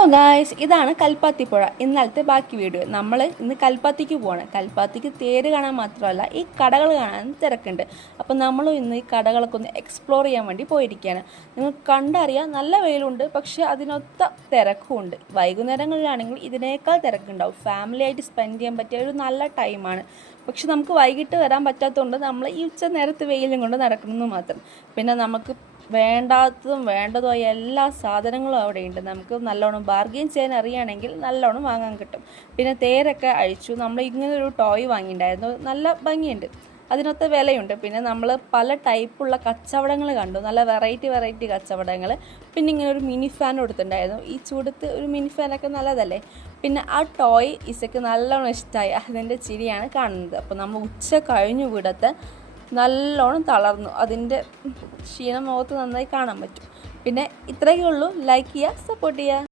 Hello guys, ഇതാണ് കൽപ്പാത്തിപ്പുഴ. ഇന്നലത്തെ ബാക്കി വീഡിയോ. നമ്മൾ ഇന്ന് കൽപ്പാത്തിക്ക് പോവാണ്. കൽപ്പാത്തിക്ക് തേര് കാണാൻ മാത്രമല്ല, ഈ കടകൾ കാണാൻ തിരക്കുണ്ട്. അപ്പം നമ്മളും ഇന്ന് ഈ കടകളൊക്കെ ഒന്ന് എക്സ്പ്ലോർ ചെയ്യാൻ വേണ്ടി പോയിരിക്കുകയാണ്. നിങ്ങൾ കണ്ടറിയാം, നല്ല വെയിലുണ്ട്, പക്ഷേ അതിനൊത്ത തിരക്കുമുണ്ട്. വൈകുന്നേരങ്ങളിലാണെങ്കിൽ ഇതിനേക്കാൾ തിരക്കുണ്ടാവും. ഫാമിലി ആയിട്ട് സ്പെൻഡ് ചെയ്യാൻ പറ്റിയ ഒരു നല്ല ടൈമാണ്. പക്ഷെ നമുക്ക് വൈകിട്ട് വരാൻ പറ്റാത്തതുകൊണ്ട് നമ്മൾ ഈ ഉച്ച നേരത്ത് വെയിലും കൊണ്ട് നടക്കുന്നത് മാത്രം. പിന്നെ നമുക്ക് വേണ്ടാത്തതും വേണ്ടതുമായ എല്ലാ സാധനങ്ങളും അവിടെയുണ്ട്. നമുക്ക് നല്ലോണം ബാർഗെയിൻ ചെയ്യാൻ അറിയുകയാണെങ്കിൽ നല്ലോണം വാങ്ങാൻ കിട്ടും. പിന്നെ തേരൊക്കെ അഴിച്ചു. നമ്മൾ ഇങ്ങനൊരു ടോയ് വാങ്ങിയിട്ടുണ്ടായിരുന്നു, നല്ല ഭംഗിയുണ്ട്, അതിനൊത്ത വിലയുണ്ട്. പിന്നെ നമ്മൾ പല ടൈപ്പുള്ള കച്ചവടങ്ങൾ കണ്ടു, നല്ല വെറൈറ്റി കച്ചവടങ്ങൾ. പിന്നെ ഇങ്ങനെ ഒരു മിനി ഫാൻ കൊടുത്തിട്ടുണ്ടായിരുന്നു. ഈ ചൂടത്ത് ഒരു മിനി ഫാനൊക്കെ നല്ലതല്ലേ. പിന്നെ ആ ടോയ് ഇസക്ക് നല്ലോണം ഇഷ്ടമായി, അതിൻ്റെ ചിരിയാണ് കാണുന്നത്. അപ്പോൾ നമ്മൾ ഉച്ച കഴിഞ്ഞു വിടത്തെ നല്ലോണം തളർന്നു, അതിൻ്റെ ക്ഷീണം മുഖത്ത് നന്നായി കാണാൻ പറ്റും. പിന്നെ ഇത്രയേ ഉള്ളൂ. ലൈക്ക് ചെയ്യുക, സപ്പോർട്ട് ചെയ്യുക.